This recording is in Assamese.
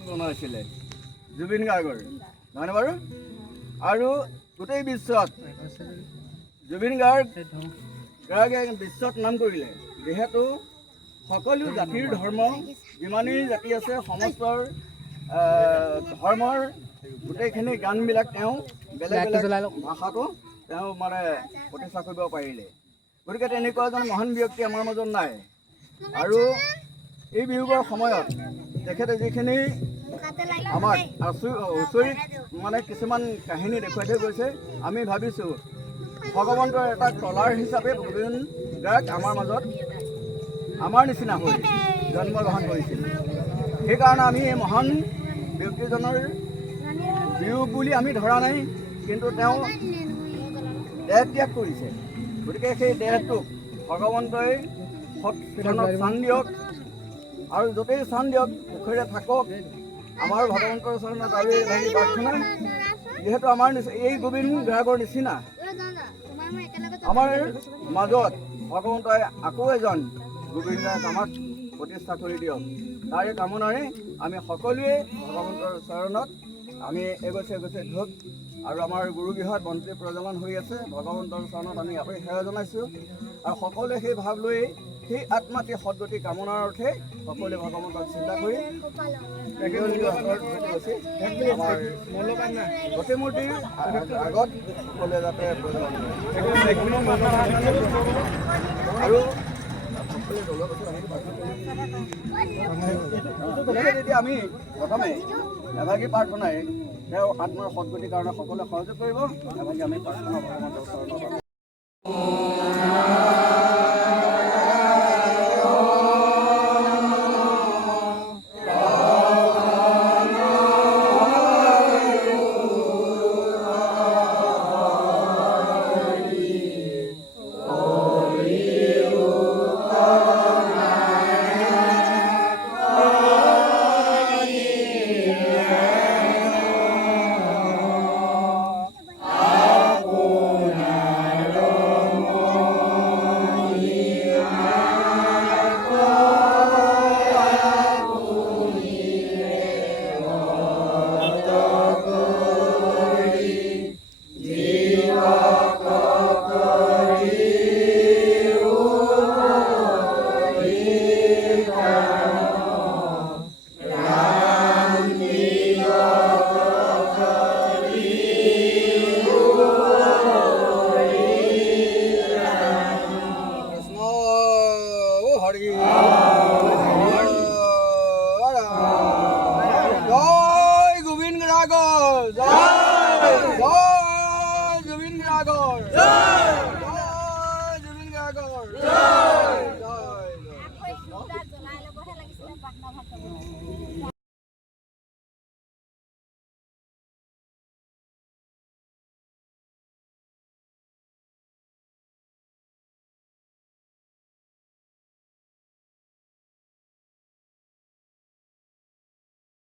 বনাইছিলে জুবিন গাৰ্গৰ নহয়নে বাৰু? আৰু গোটেই বিশ্বত জুবিন গাৰ্গে বিশ্বত নাম কৰিলে, যিহেতু সকলো জাতিৰ ধৰ্ম যিমানেই জাতি আছে সমস্তৰ ধৰ্মৰ গোটেইখিনি গানবিলাক তেওঁ বেলেগ বেলেগ ভাষাটো তেওঁ মানে প্ৰতিষ্ঠা কৰিব পাৰিলে। গতিকে তেনেকুৱা এজন মহান ব্যক্তি আমাৰ মাজত নাই। আৰু এই বিয়োগৰ সময়ত তেখেতে যিখিনি আমাক ঐশ্বৰিক মানে কিছুমান কাহিনী দেখুৱাই থৈ গৈছে, আমি ভাবিছোঁ ভগৱন্তৰ এটা কলাৰ হিচাপে জুবিন গাৰ্গ আমাৰ মাজত আমাৰ নিচিনা হৈ জন্মগ্ৰহণ কৰিছিল। সেইকাৰণে আমি এই মহান ব্যক্তিজনৰ বিয়োগ বুলি আমি ধৰা নাই, কিন্তু তেওঁ দেহ ত্যাগ কৰিছে। গতিকে সেই দেহটোক ভগৱন্তই স্থান দিয়ক আৰু য'তেই স্থান দিয়ক, সুখেৰে থাকক। আমাৰ ভগৱন্তৰ চৰণত আৰু এই প্ৰাৰ্থনা, যিহেতু আমাৰ এই গোবিন গাৰ্গৰ নিচিনা আমাৰ মাজত ভগৱন্তই আকৌ এজন গোবিন গাৰ্গ আমাক প্ৰতিষ্ঠা কৰি দিয়ক। তাৰে কামনাৰে আমি সকলোৱে ভগৱন্তৰ চৰণত আমি এগছে ধূপ আৰু আমাৰ গুৰুগৃহত বন্তি প্ৰজ্বলন হৈ আছে। ভগৱন্তৰ চৰণত আমি আকৌ সেৱা জনাইছোঁ আৰু সকলোৱে সেই ভাৱ লৈ সেই আত্মাটি সদগতি কামনাৰ অৰ্থে সকলোৱে ভগৱন্তক চিন্তা কৰি আমাৰ প্ৰতিমূৰ্তিৰ আগত সকলোৱে যাতে প্ৰজ্বলন আৰু তেতিয়া আমি প্ৰথমে এভাগী প্ৰাৰ্থনাই তেওঁ আত্মাৰ সদগতিৰ কাৰণে সকলোৱে সহযোগ কৰিব। এভাগী আমি প্ৰাৰ্থনা ভগৱন্তৰ চৰণত